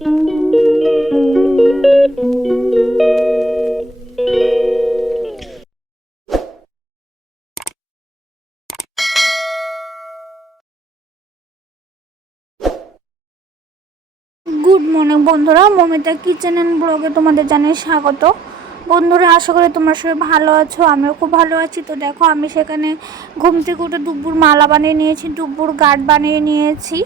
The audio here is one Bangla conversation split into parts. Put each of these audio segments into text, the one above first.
গুড মর্নিং বন্ধুরা। মমিতা কিচেন অ্যান্ড ব্লগে তোমাদের জানাই স্বাগত। বন্ধুরা, আশা করি তোমরা সবাই ভালো আছো, আমিও খুব ভালো আছি। তো দেখো, আমি সেখানে ঘুম থেকে উঠে দুব্বুর মালা বানিয়ে নিয়েছি দুব্বুর গার্ড বানিয়ে নিয়েছি।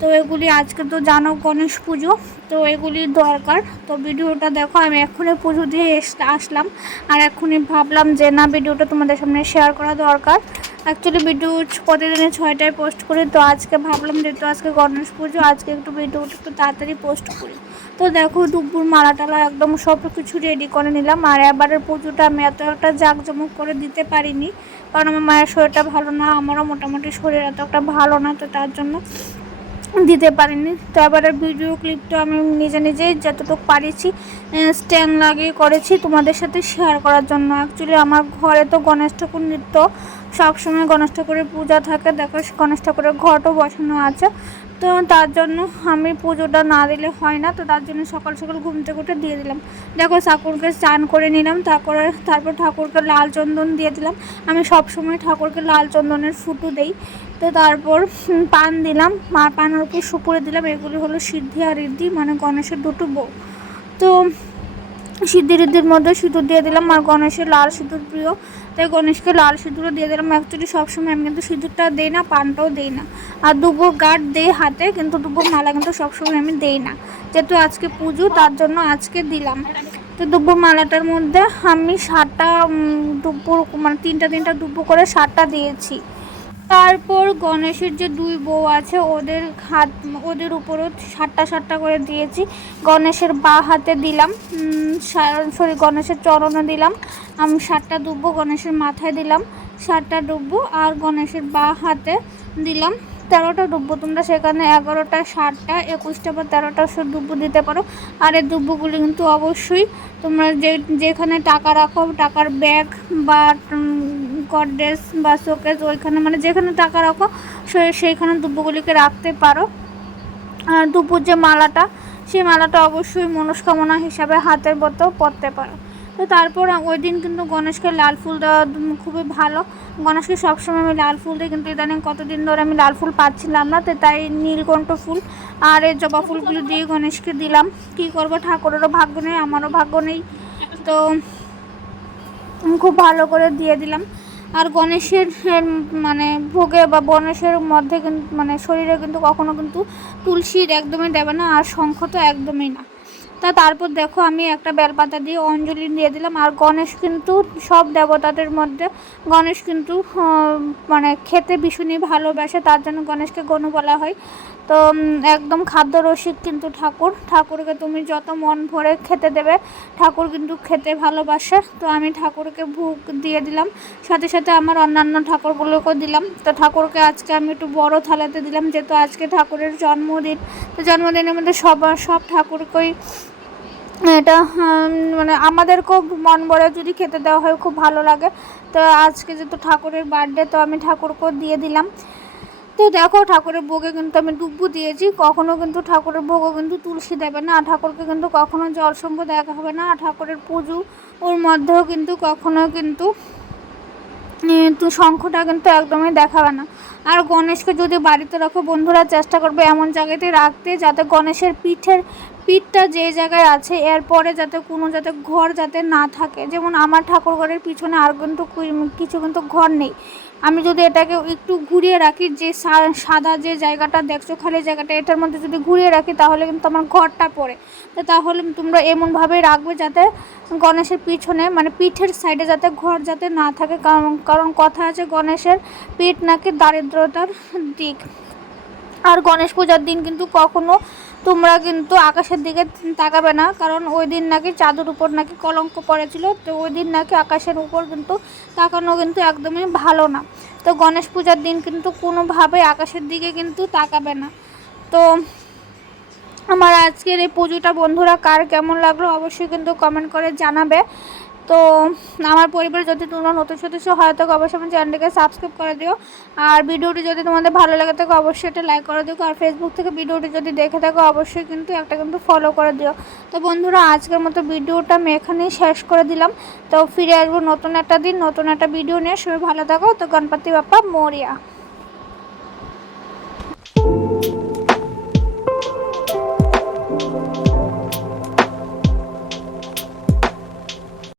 তো এগুলি আজকে তো জানো গণেশ পুজো, তো এগুলি দরকার। তো ভিডিওটা দেখো, আমি এক্ষুনি পুজো দিয়ে আসলাম। আর এক্ষুনি ভাবলাম যে না, ভিডিওটা তোমাদের সামনে শেয়ার করা দরকার। অ্যাকচুয়ালি ভিডিও প্রতিদিনে ছয়টায় পোস্ট করি, তো আজকে ভাবলাম যেহেতু আজকে গণেশ পুজো, আজকে একটু ভিডিওটা একটু তাড়াতাড়ি পোস্ট করি। তো দেখো, দুপুর মালা টালা একদম সব কিছু রেডি করে নিলাম। আর এবারের পুজোটা আমি এত একটা জাঁকজমক করে দিতে পারিনি। কারণ আমার মায়ের শরীরটা ভালো না, আমারও মোটামুটি শরীর এত একটা ভালো না, তো তার জন্য দিতে পারিনি। তো এবারে ভিডিও ক্লিপটা আমি নিজে নিজেই যতটুকু পারিছি স্ট্যান্ড লাগিয়ে করেছি তোমাদের সাথে শেয়ার করার জন্য। অ্যাকচুয়ালি আমার ঘরে তো গণেশ ঠাকুর নৃত্য সবসময় গণেশ ঠাকুরের পূজা থাকে। দেখো, গণেশ ঠাকুরের ঘটও বসানো আছে। তো তার জন্য আমি পুজোটা না দিলে হয় না। তো তার জন্য সকাল সকাল ঘুম থেকে উঠে দিয়ে দিলাম। দেখো, ঠাকুরকে স্নান করে নিলাম। তারপরে তারপর ঠাকুরকে লাল চন্দন দিয়ে দিলাম। আমি সব সময় ঠাকুরকে লাল চন্দনের ফুটো দেই। তো তারপর পান দিলাম। মা পানের উপর সুপুরে দিলাম। এগুলি হলো সিদ্ধি আর রিদ্ধি মানে গণেশের দুটো বউ। তো সিদ্ধি রিদ্ধির মধ্যে সিঁদুর দিয়ে দিলাম আর গণেশের লাল সিঁদুর প্রিয়। তাই গণেশকে লাল সিঁদুরও দিয়ে দিলাম। অ্যাকচুয়ালি সবসময় আমি কিন্তু সিঁদুরটা দেই না, পানটাও দেই না। আর দুবো গার্ড দেই হাতে, কিন্তু দুবো মালা কিন্তু সবসময় আমি দেই না। যেহেতু আজকে পুজো, তার জন্য আজকে দিলাম। তো দুব্বো মালাটার মধ্যে আমি সাতটা দুব্বো মানে তিনটা তিনটা দুব্বো করে সাতটা দিয়েছি। তারপর গণেশের যে দুই বউ আছে, ওদের হাত, ওদের উপরও সাতটা সাতটা করে দিয়েছি। গণেশের বা হাতে দিলাম সরি গণেশের চরণে দিলাম। আমি সাতটা ডুববো গণেশের মাথায় দিলাম, সাতটা ডুববো আর গণেশের বা হাতে দিলাম। তেরোটা ডুববো তোমরা সেখানে এগারোটা, ষাটটা, একুশটা বা তেরোটা ডুববো দিতে পারো। আর এই ডুববোগুলি কিন্তু অবশ্যই তোমরা যে, যেখানে টাকা রাখো, টাকার ব্যাগ বা গডরেজ বা শোকেস ওইখানে মানে যেখানে টাকা রাখো সেইখানে দুব্বগুলিকে রাখতে পারো। আর দুপুর যে মালাটা সেই মালাটা অবশ্যই মনস্কামনা হিসাবে হাতের মতো পরতে পারো। তো তারপর ওই দিন কিন্তু গণেশকে লাল ফুল দেওয়া খুবই ভালো। গণেশকে সবসময় আমি লাল ফুল দিই, কিন্তু ইদানিং কতদিন ধরে আমি লাল ফুল পাচ্ছিলাম না, তো তাই নীলকণ্ঠ ফুল আর এই জবা ফুলগুলো দিয়ে গণেশকে দিলাম। কী করব? ঠাকুরেরও ভাগ্য নেই, আমারও ভাগ্য নেই। তো খুব ভালো করে দিয়ে দিলাম। আর গণেশের মানে ভোগে বা গণেশের মধ্যে কিন্তু মানে শরীরে কিন্তু কখনো কিন্তু তুলসীর একদমই দেবে না আর শঙ্খ তো একদমই না। তা তারপর দেখো আমি একটা বেলপাতা দিয়ে অঞ্জলি দিয়ে দিলাম। আর গণেশ কিন্তু সব দেবতাদের মধ্যে, গণেশ কিন্তু মানে খেতে ভীষণই ভালোবাসে, তার জন্য গণেশকে গণু বলা হয়। তো একদম খাদ্য রসিক কিন্তু ঠাকুর। ঠাকুরকে তুমি যত মন ভরে খেতে দেবে, ঠাকুর কিন্তু খেতে ভালোবাসে। তো আমি ঠাকুরকে ভোগ দিয়ে দিলাম। সাথে সাথে আমার অন্যান্য ঠাকুরগুলোকেও দিলাম। তো ঠাকুরকে আজকে আমি একটু বড় থালাতে দিলাম, যেহেতু আজকে ঠাকুরের জন্মদিন। তো জন্মদিনের মধ্যে সব সব ঠাকুরকেই এটা মানে আমাদেরকেও মন ভরে যদি খেতে দেওয়া হয়, খুব ভালো লাগে। তো আজকে যেহেতু ঠাকুরের বার্থডে তো আমি ঠাকুরকেও দিয়ে দিলাম। তো দেখো, ঠাকুরের ভোগে কিন্তু আমি ডুব্বু দিয়েছি। কখনও কিন্তু ঠাকুরের ভোগও কিন্তু তুলসী দেবে না। ঠাকুরকে কিন্তু কখনও জল সম্ভব দেখা হবে না। ঠাকুরের পুজো, ওর মধ্যেও কিন্তু কখনও কিন্তু উম, শঙ্খটা কিন্তু একদমই দেখাবে না। আর গণেশকে যদি বাড়িতে রাখো বন্ধুরা চেষ্টা করবে এমন জায়গাতে রাখতে যাতে গণেশের পিঠের পিঠটা যে জায়গায় আছে এরপরে যাতে কোনো যাতে ঘর যাতে না থাকে। যেমন আমার ঠাকুর ঘরের পিছনে আর কিন্তু কিছু কিন্তু ঘর নেই। আমি যদি এটাকে একটু ঘুরিয়ে রাখি, যে সাদা যে জায়গাটা দেখছ, খালি জায়গাটা, এটার মধ্যে যদি ঘুরিয়ে রাখি, তাহলে কিন্তু আমার ঘরটা পড়ে। তো তাহলে তোমরা এমনভাবে রাখবে যাতে গণেশের পিছনে মানে পিঠের সাইডে যাতে ঘর যাতে না থাকে, কারণ কারণ কথা আছে গণেশের পিঠ নাকি দারিদ্রতার দিক। আর গণেশ পূজার দিন কিন্তু কখনো তোমরা কিন্তু আকাশের দিকে তাকাবে না, কারণ ওই দিন নাকি চাঁদের উপর নাকি কলঙ্ক পড়েছিল, তো ওই দিন নাকি আকাশের উপর কিন্তু তাকানো কিন্তু একদমই ভালো না। তো গণেশ পূজার দিন কিন্তু কোনোভাবে আকাশের দিকে কিন্তু তাকাবে না। তো আমার আজকের এই পুজোটা বন্ধুরা কার কেমন লাগল অবশ্যই কিন্তু কমেন্ট করে জানাবে। তো আমার পরিবারে যদি তোমরা নতুন সদস্য হয় তো অবশ্যই আমার চ্যানেলটিকে সাবস্ক্রাইব করে দিও। আর ভিডিওটি যদি তোমাদের ভালো লাগে থাকে অবশ্যই একটা লাইক করে দিও। আর ফেসবুক থেকে ভিডিওটি যদি দেখে থাকো, অবশ্যই কিন্তু একটা কিন্তু ফলো করে দিও। তো বন্ধুরা, আজকের মতো ভিডিওটা আমি এখানেই শেষ করে দিলাম। তো ফিরে আসব নতুন একটা দিন, নতুন একটা ভিডিও নিয়ে। সবাই ভালো থাকো। তো গণপতি বাপ্পা, মরিয়া।